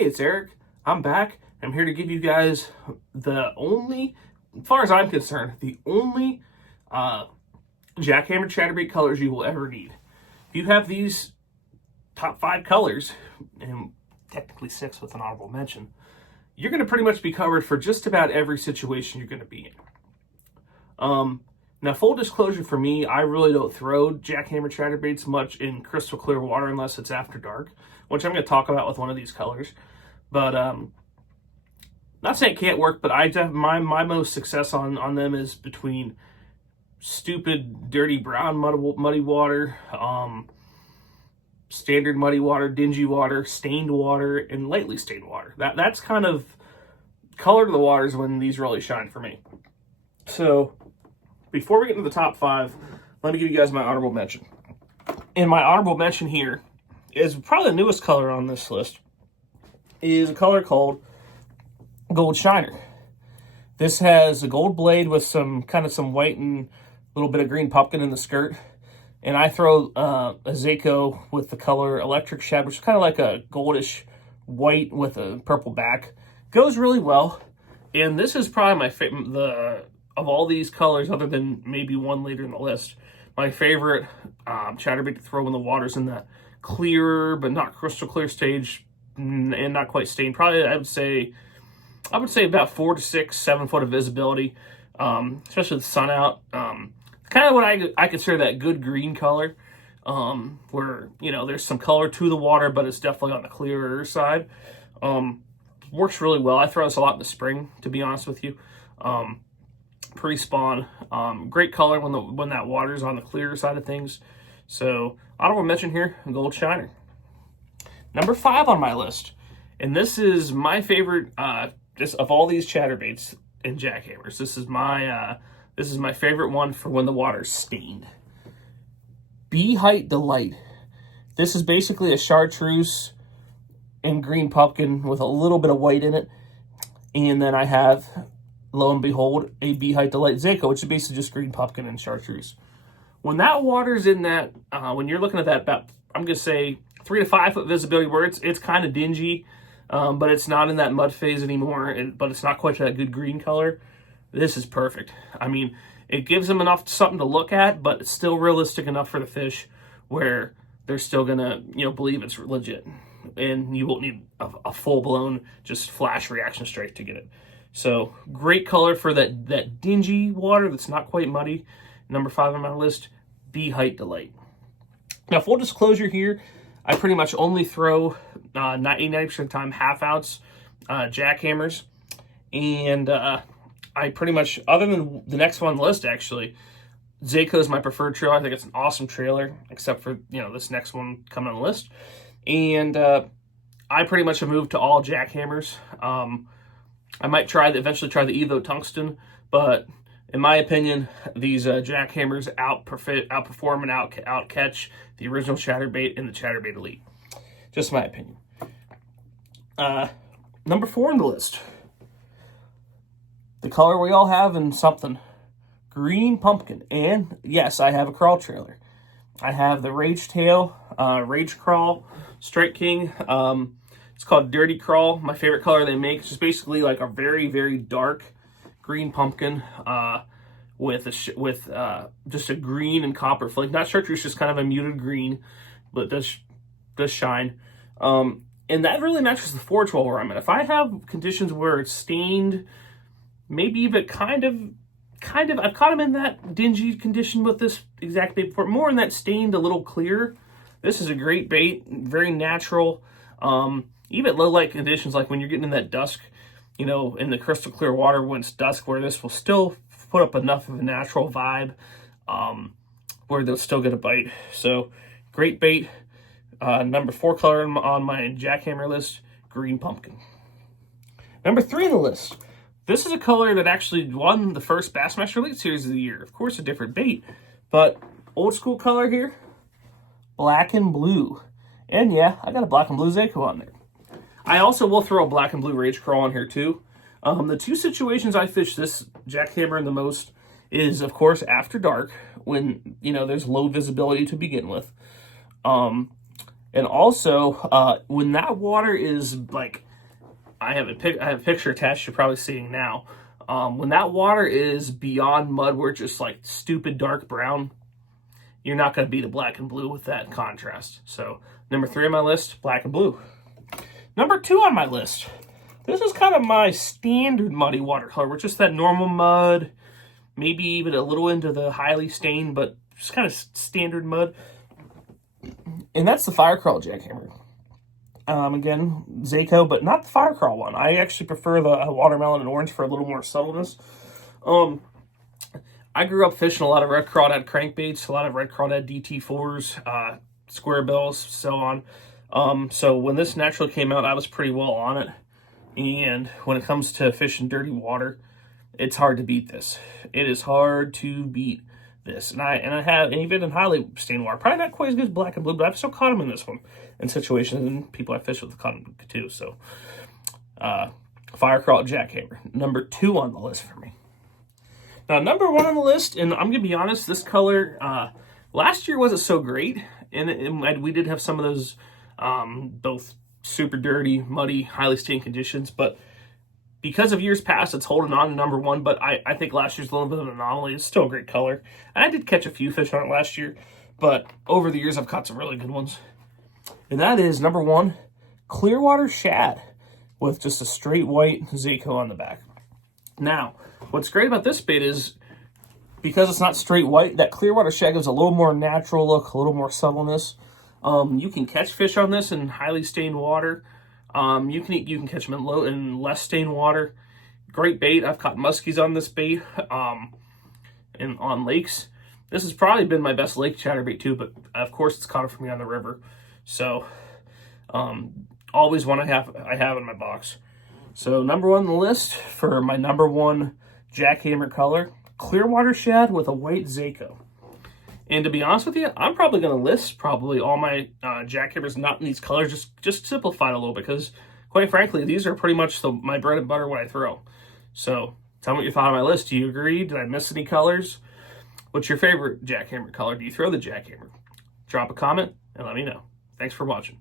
Hey, it's Eric. I'm back. I'm here to give you guys the only, as far as I'm concerned, the only jackhammer chatterbait colors you will ever need. If you have these top 5 colors, and technically 6 with an honorable mention, you're going to pretty much be covered for just about every situation you're going to be in. Now, full disclosure for me, I really don't throw jackhammer chatterbaits much in crystal clear water unless it's after dark, which I'm going to talk about with one of these colors. But not saying it can't work, but my most success on them is between stupid, dirty brown muddy water, standard muddy water, dingy water, stained water, and lightly stained water. That's kind of color to the waters when these really shine for me. So before we get into the top 5, let me give you guys my honorable mention. And my honorable mention here is probably the newest color on this list, is a color called Gold Shiner. This has a gold blade with some white and a little bit of green pumpkin in the skirt. And I throw a Zaco with the color Electric Shed, which is kind of like a goldish white with a purple back. Goes really well. And this is probably my favorite, of all these colors, other than maybe one later in the list, my favorite chatterbait to throw in the water's in that clearer but not crystal clear stage, and not quite stained. Probably I would say about 4 to 6, 7 foot of visibility, especially with the sun out. Kind of what I consider that good green color, where there's some color to the water, but it's definitely on the clearer side. Works really well. I throw this a lot in the spring, to be honest with you. Pre-spawn, great color when that water's on the clearer side of things. So honorable mention here, Gold Shiner. Number 5 on my list, and this is my favorite just of all these chatterbaits and jackhammers. This is my favorite one for when the water's stained. Bee Height Delight. This is basically a chartreuse and green pumpkin with a little bit of white in it, and then I have, lo and behold, a Bee Height Delight Zaco, which is basically just green pumpkin and chartreuse. When that water's in that, when you're looking at that, about, I'm going to say 3 to 5 foot visibility, where it's kind of dingy, but it's not in that mud phase anymore, but it's not quite that good green color. This is perfect. I mean, it gives them enough something to look at, but it's still realistic enough for the fish where they're still going to, believe it's legit. And you won't need a full-blown just flash reaction strike to get it. So great color for that dingy water that's not quite muddy. Number 5 on my list, Bee Height Delight. Now, full disclosure here, I pretty much only throw 90% of the time half-ounce jackhammers. And I pretty much, other than the next one on the list, actually, Zaco is my preferred trailer. I think it's an awesome trailer, except for, this next one coming on the list. And I pretty much have moved to all jackhammers. I might eventually try the Evo Tungsten, but in my opinion, these jackhammers outperform and outcatch the original chatterbait and the chatterbait Elite. Just my opinion. Number 4 on the list. The color we all have in something. Green pumpkin. And yes, I have a crawl trailer. I have the Rage Tail, Rage Crawl, Strike King. It's called Dirty Crawl. My favorite color they make. It's just basically like a very, very dark green pumpkin with just a green and copper flake. Not chartreuse, just kind of a muted green, but does shine. And that really matches the forage well where I'm at. If I have conditions where it's stained, maybe even kind of, I've caught them in that dingy condition with this exact bait before. More in that stained, a little clear. This is a great bait, very natural. Even low light conditions, like when you're getting in that dusk, in the crystal clear water when it's dusk, where this will still put up enough of a natural vibe where they'll still get a bite. So great bait. Number 4 color on my jackhammer list, green pumpkin. Number 3 on the list. This is a color that actually won the first Bassmaster Elite Series of the year. Of course, a different bait, but old school color here, black and blue. And yeah, I got a black and blue Zaco on there. I also will throw a black and blue Rage Crawl on here too. The 2 situations I fish this jackhammer in the most is, of course, after dark, when, there's low visibility to begin with. And also, when that water is, like, I have a picture attached you're probably seeing now. When that water is beyond mud, where it's just like stupid dark brown, you're not going to beat a black and blue with that contrast. So number 3 on my list, black and blue. Number 2 on my list. This is kind of my standard muddy watercolor. We're just that normal mud, maybe even a little into the highly stained, but just kind of standard mud. And that's the Fire Crawl jackhammer. Again, Zaco, but not the Fire Crawl one. I actually prefer the watermelon and orange for a little more subtleness. I grew up fishing a lot of red crawdad crankbaits, a lot of red crawdad DT4s, square bills, so on. So when this naturally came out, I was pretty well on it. And when it comes to fishing dirty water, it's hard to beat this. It is hard to beat this. And even in highly stained water, probably not quite as good as black and blue, but I've still caught them in this one in situations, and people I fish with caught them too. So, Fire Crawl jackhammer, number 2 on the list for me. Now, number 1 on the list, and I'm gonna be honest, this color last year wasn't so great, and we did have some of those both super dirty, muddy, highly stained conditions, but because of years past, it's holding on to number 1, but I think last year's a little bit of an anomaly. It's still a great color. And I did catch a few fish on it last year, but over the years, I've caught some really good ones. And that is number 1, Clearwater Shad, with just a straight white Zaco on the back. Now, what's great about this bait is, because it's not straight white, that Clearwater Shad gives a little more natural look, a little more subtleness. You can catch fish on this in highly stained water. You can catch them in less stained water. Great bait. I've caught muskies on this bait and on lakes. This has probably been my best lake chatterbait too, but of course it's caught it for me on the river. So always one I have in my box. So number 1 on the list for my number 1 jackhammer color, Clearwater Shad with a white Zaco. And to be honest with you, I'm probably going to list all my jackhammers not in these colors, just simplify it a little bit, because quite frankly, these are pretty much my bread and butter when I throw. So tell me what you thought of my list. Do you agree? Did I miss any colors? What's your favorite jackhammer color? Do you throw the jackhammer? Drop a comment and let me know. Thanks for watching.